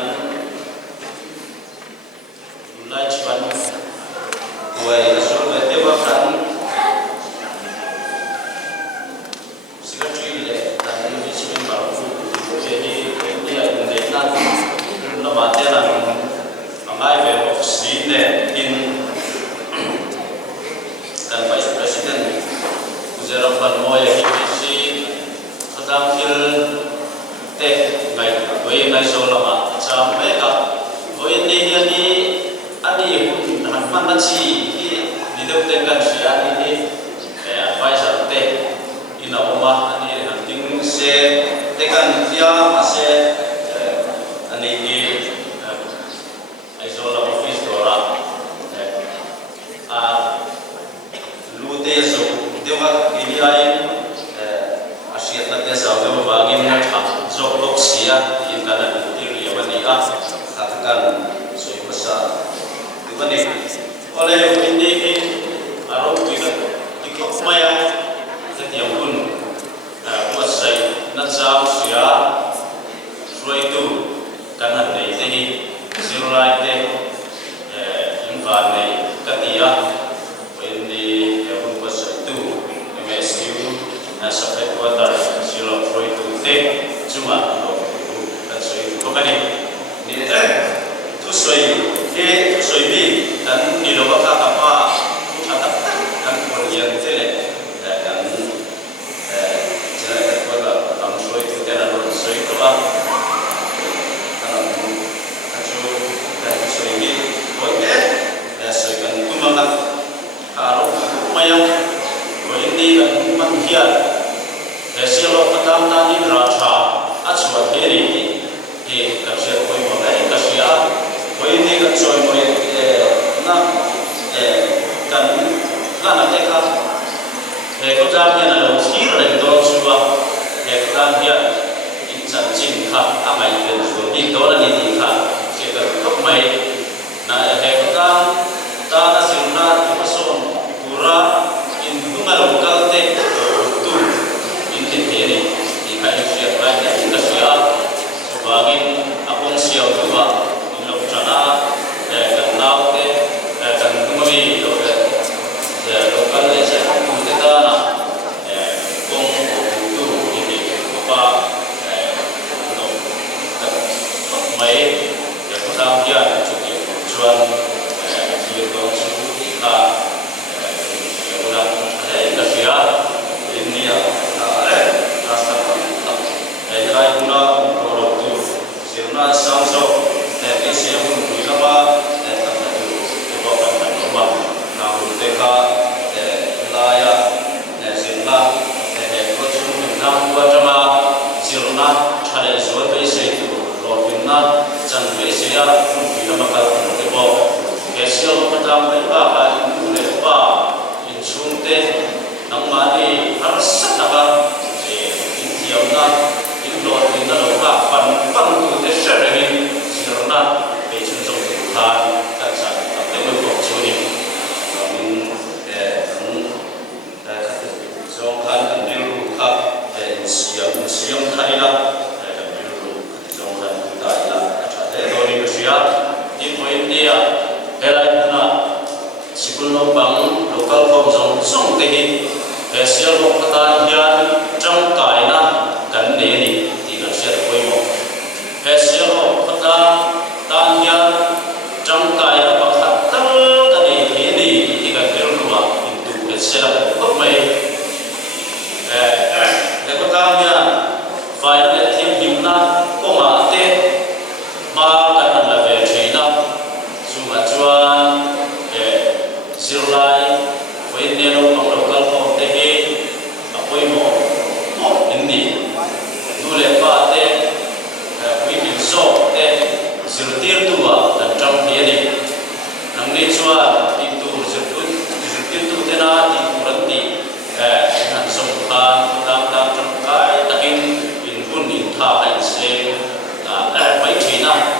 kan lai chuan tuai so le te ba kan secretary le tan ni chi ba fu je ni India in le na ma te na angai ve of si ne in dan vice president Uzeram ban moy ki Kadang kil teh ngai doi ngai so lama cham me ka doi ni ni ani hun han man na chi ni deu ten kan sia ni advisor te ina oma ani han ting se te kan dia ma se ani ni ai so la office dora lu te so deu ka ni ai asiat na te sa do bagin na tha zo lok sia in kana ti ri ba ni a katakan soi basa tu ba ni ole ini aro tu ka ikok maya setiap pun buat sai na sa sia suai tu kana nei te ni sirulai te in ka nei katia ini ya pun buat tu MSU sampai kuatar silo Freud itu cuma dan soi bukan ini tu soi bi dan di luar kata apa dan kemudian tele dan jelas kuatar dalam Freud itu dan soi itu apa dan soi bi buatnya soi kan itu malah kalau mayang ini dan menghiar Silo petam tani raja, acuan diri di kasih koi mulai kasih koi ini kasih koi na kan lana teka kau jamnya na sihir dan dol suba kan dia insan cinta amai dan suba di dolan ini kan jika kau mai na kau tanah sirna pasong pura indungan lokal te ini jika siap lagi kita siap sebagai apun siap juga untuk sana dan laut dan kembali lokal saya kita nak kong itu ini apa untuk mai yang pertama dia cukup tujuan siap kita udah kita siap ini ya Jai guna untuk tu, sirna samso, tapi siapa pun boleh apa, tapi tu bukan nama. Namun mereka wilayah, sirna, kocun enam dua jama, sirna cari suatu itu, lorina, jangan saya pun boleh makan tebok. Hasil pertama mereka itu lepa, insunte, nama ni harus apa, intiamna. Lord in the Lord, fun to the sharing, Sirna, patients of the time, that's a little opportunity. So, and Niru Cup and Siam Taila, and Niru Zongan Taila, Dori Shia, in India, Helena, Sikuno Bang, local homes on Song Tehi, Hasil Mokatan Yan, Jang Kaina. Kan ini tidak siap koi mo. Hasil kata tanya jangkai apa kata ini tidak perlu itu hasil kok mai. Lekotanya final tim himna komate makan level China cuma cuan sirlai weneno lokal komite apa mo ini Nule pate, we so zirtir tua dan jam ini. Nang ni cua itu zirtir tu tena di kuranti dengan sempat dan jangkai tapi inpun inta Islam baik China.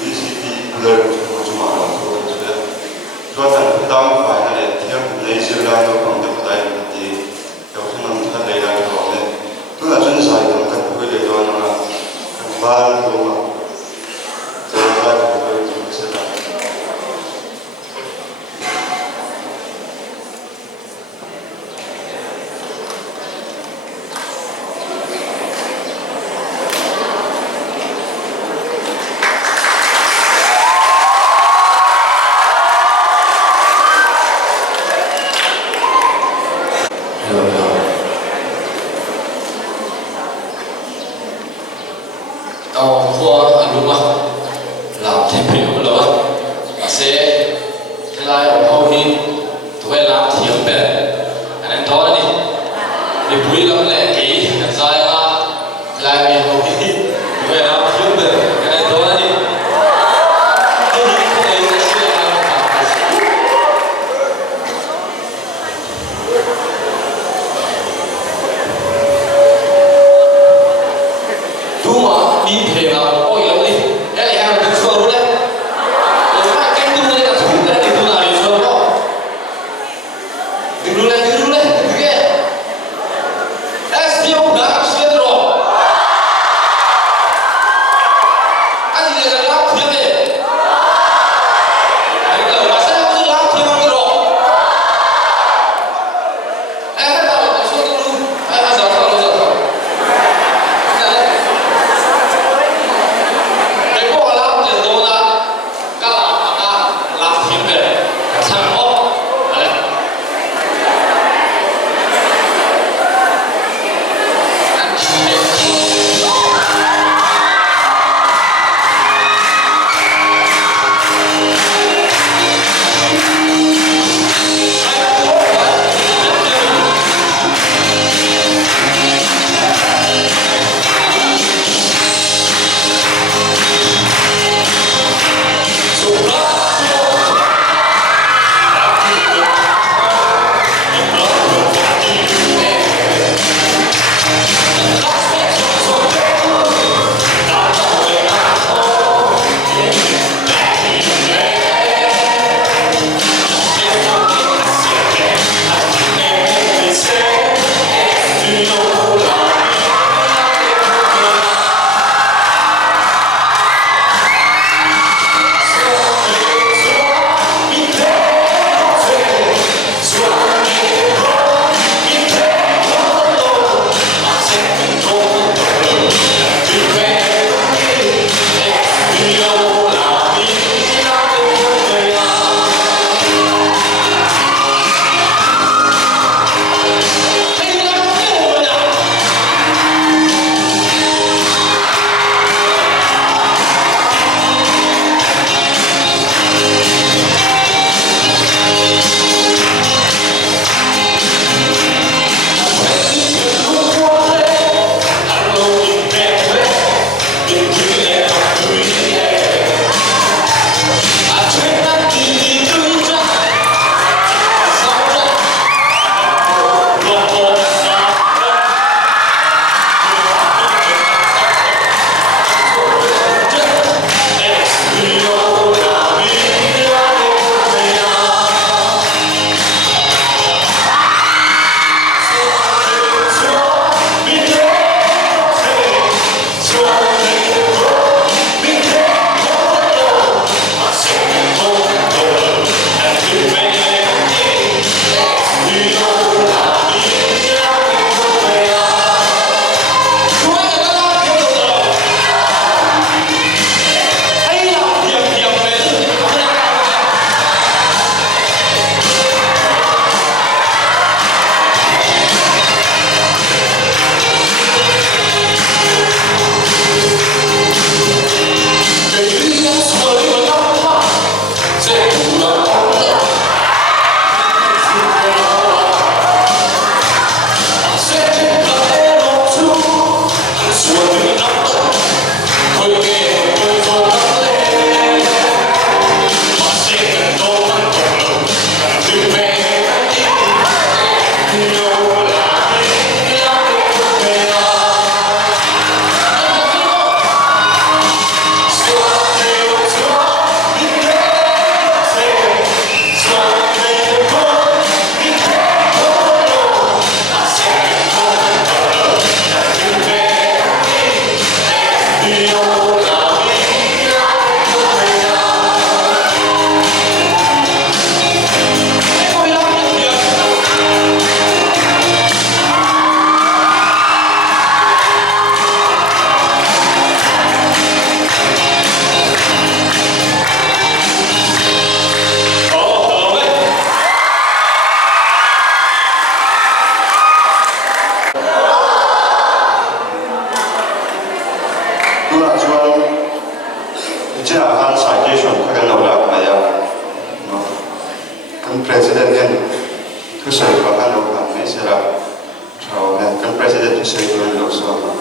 Di sini bulan cuma orang tua tuan tentang final tiap Malaysia lalu orang terkait di yang senang terkait dengan tu là chân sai yang kan hui le don na 말 도마 저가 그걸 정체다 tao khua ăn đúng không làm thêm nhiều nữa và sẽ thế lại ở hậu hi tụi em làm thiểu bền anh em thôi đi đi bùi lắm lẽ kỹ làm sai à lại mình hậu hi tụi em làm thiểu bền anh em thôi đi cái này sẽ làm đúng mà đi về nào ôi lắm đi cái này em được xua luôn đấy rồi phải canh tu đây là thủ đây thì tu nào được xua đó đừng luôn đấy đừng ghê SPO đã làm xuyên rồi anh gì là làm thiệt đấy anh là mà sao cứ làm thiệt không rồi em phải tạo được xua luôn em phải giờ thở chuan jina han citation ka kan lo la ma ya no kan president gen thu sai ka kan lo ka me sera chao kan president thu sai ko lo so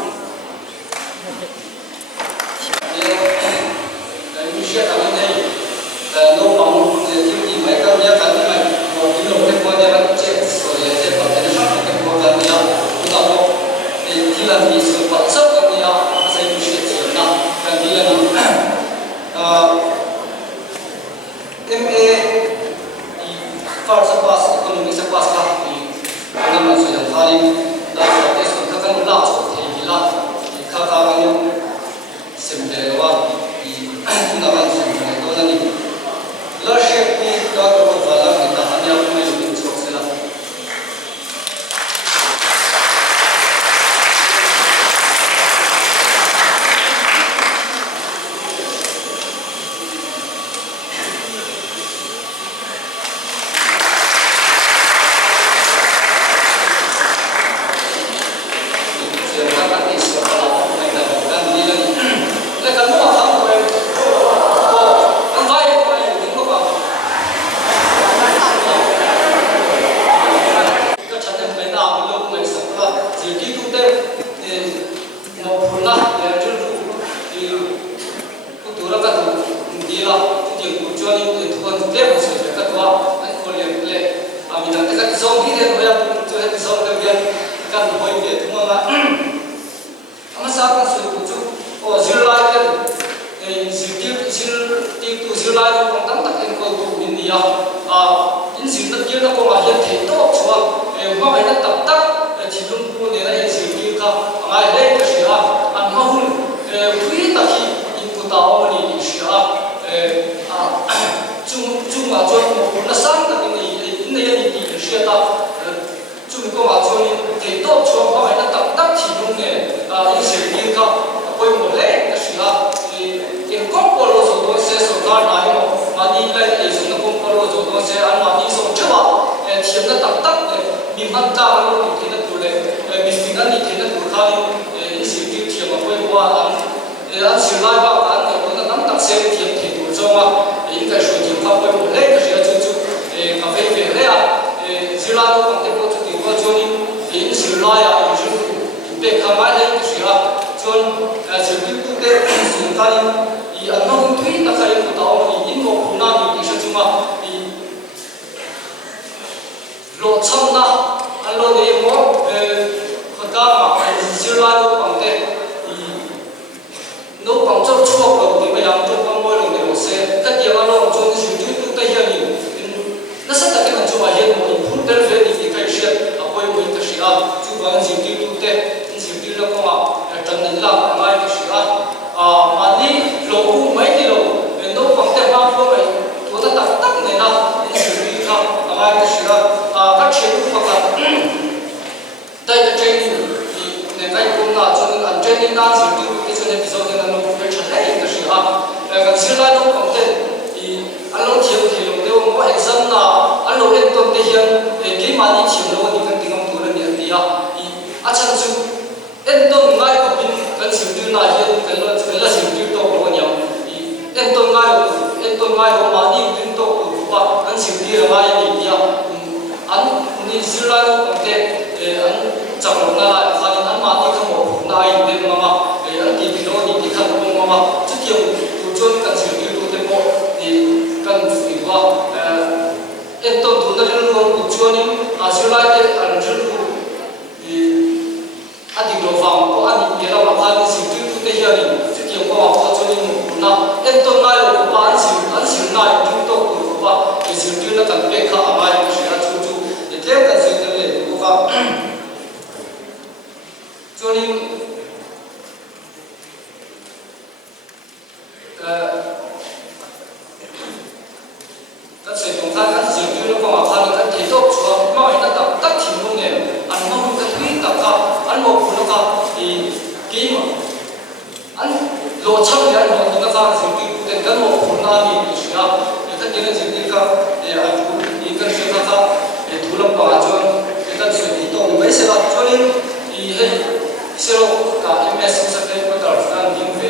Siro ka MS sa kay ko tar kan ding fe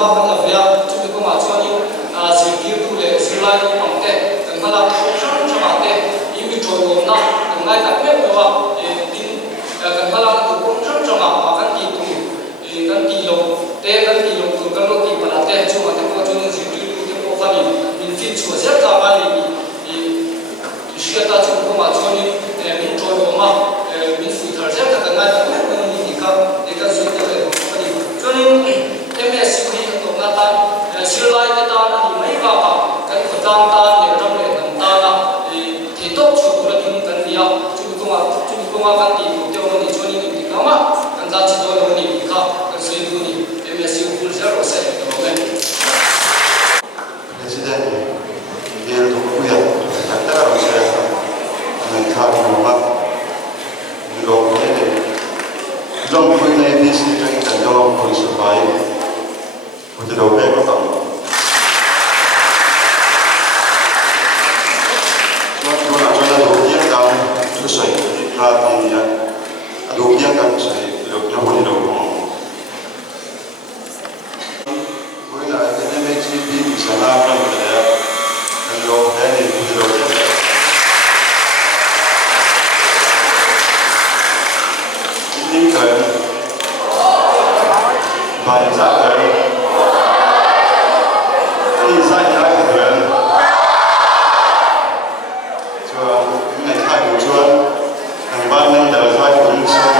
ma kan la via chu ko ma chuan in zir kir tu le zirlai ni pang te kan hala chang chang te i mi tro lo na kan ngai tak me wa tin kan hala tu ko chang chang ma kan ti tu kan ti lo te kan ti lo tu kan lo ti pala te chu ma te ko chu ni zir kir tu te ko fa ni min fit chu zer ka ba ni shi ta chu ko ma chuan in min tro lo ma min fu thar zer ka kan ngai tak me ni ka e ka su te le ko ni chuan in MSC ni to na ta sirlai te ta na ni mai ka ka kan khotang ta le ram le nam ta na thi tok chu ra kin kan ria chu ko ma kan ti ko te ni choni ni ti ka ma kan ta chi do ni ka kan sei du ni MSC full zero se to me President dia tu kuya kata orang saya dengan kami rumah di lokal ini jom punya visi kita jom punya supaya kita doa kita Saya perhatian ya, aduknya kan saya belum boleh dong. Boleh lah, kita MHCP di sana kan ada kalau ada boleh dong. Ini kan banyak kan, ini saya kan. Bạn nên đợi hai cuốn sau.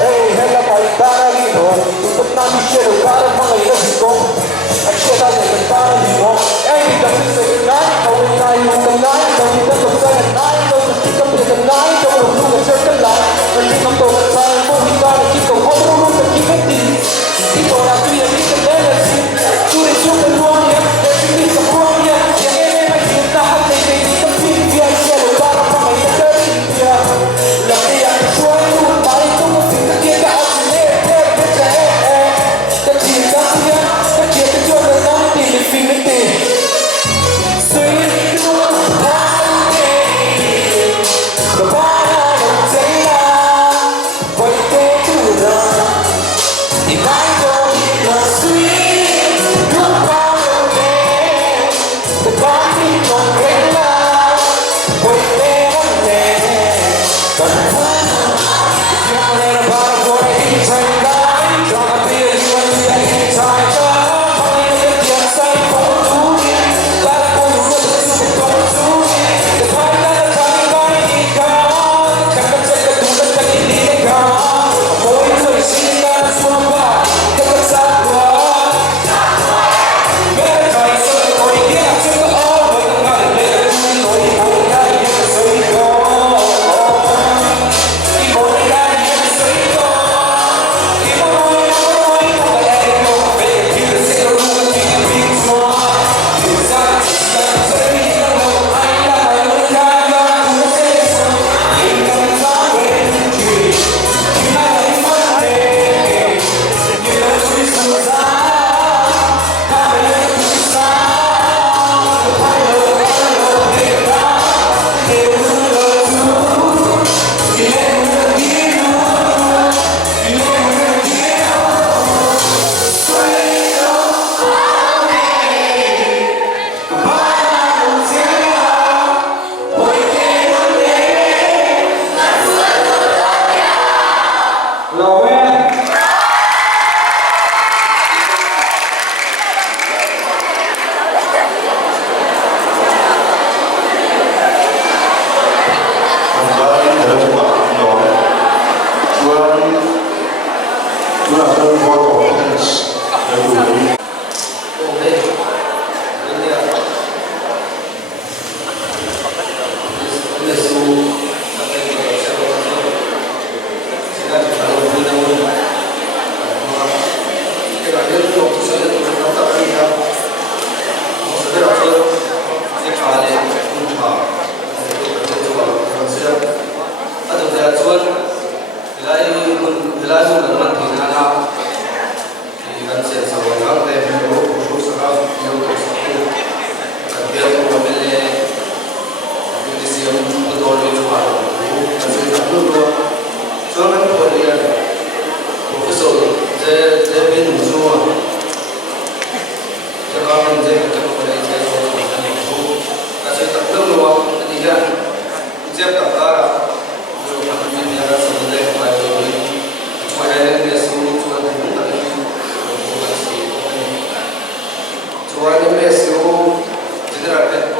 Hey, hella, my darling,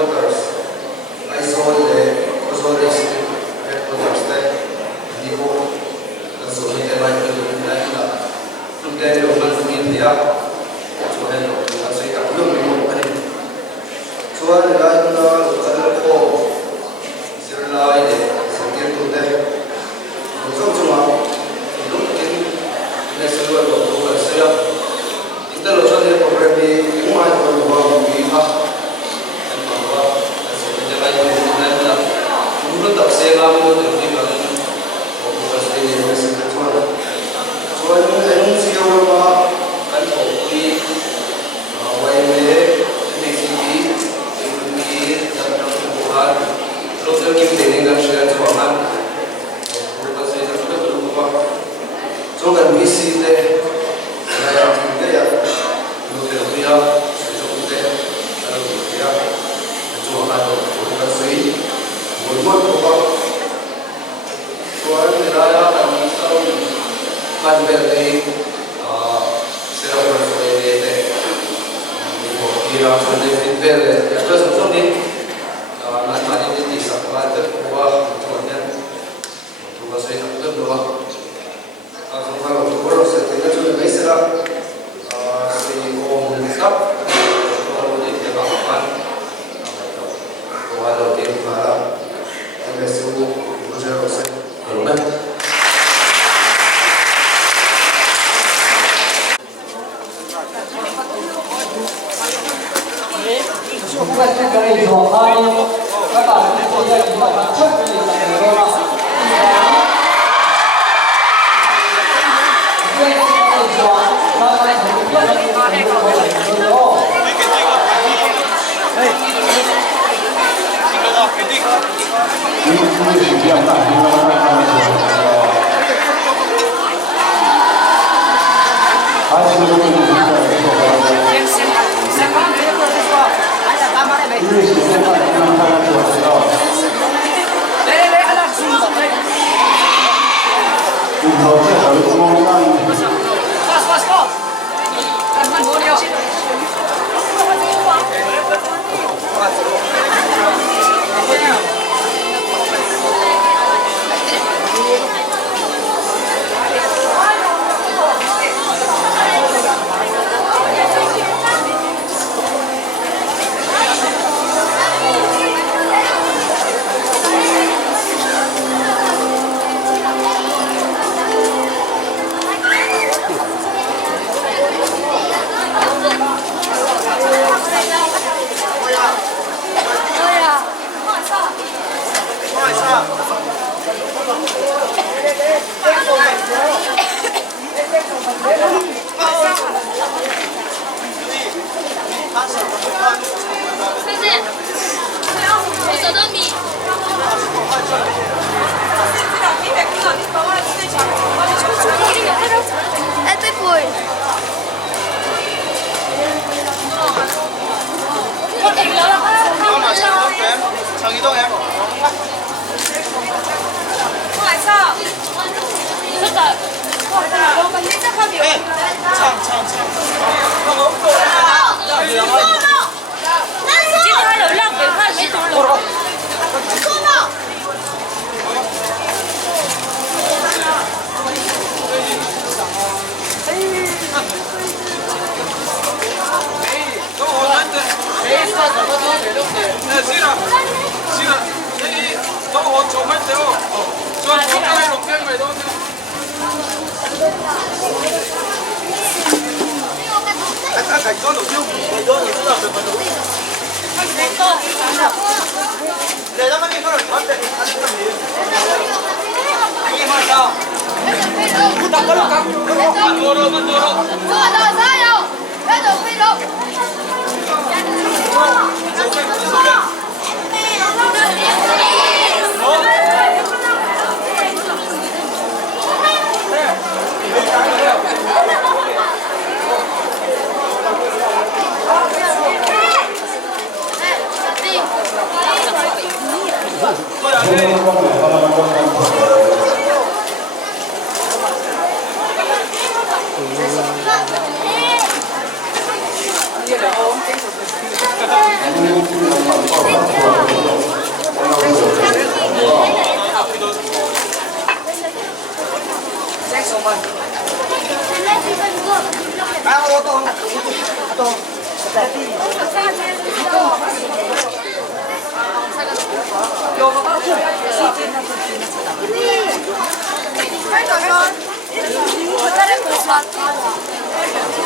headquarters. I saw the Kosovo headquarters there. Ndipo Kosovo headquarters there. Today we will meet India. So hello. So it will be more funny. So I like the other four. Sri Lanka, Sri Lanka. So look in the silver of Syria. Instead of the program, we might want to work with so can we see the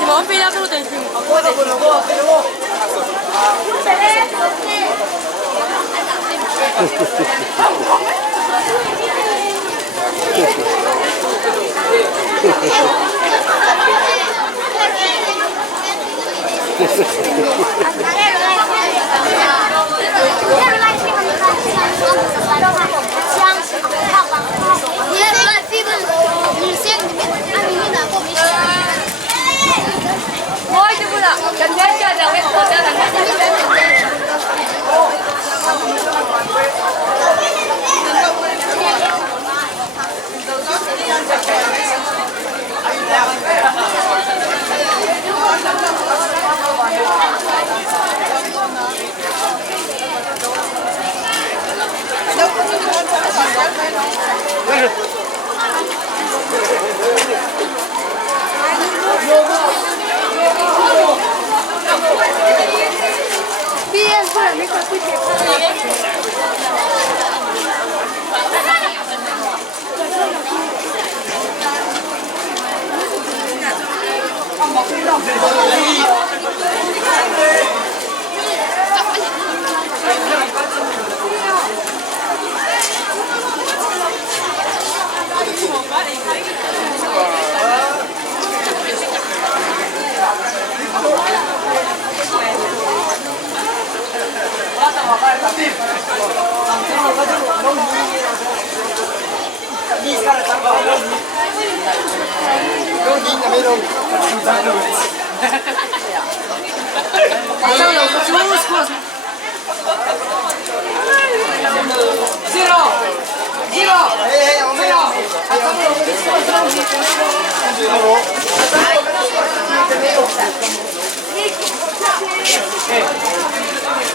我飞到这个等级。我就不知道，人家家长会国家的。毕业出来没关系。Hey.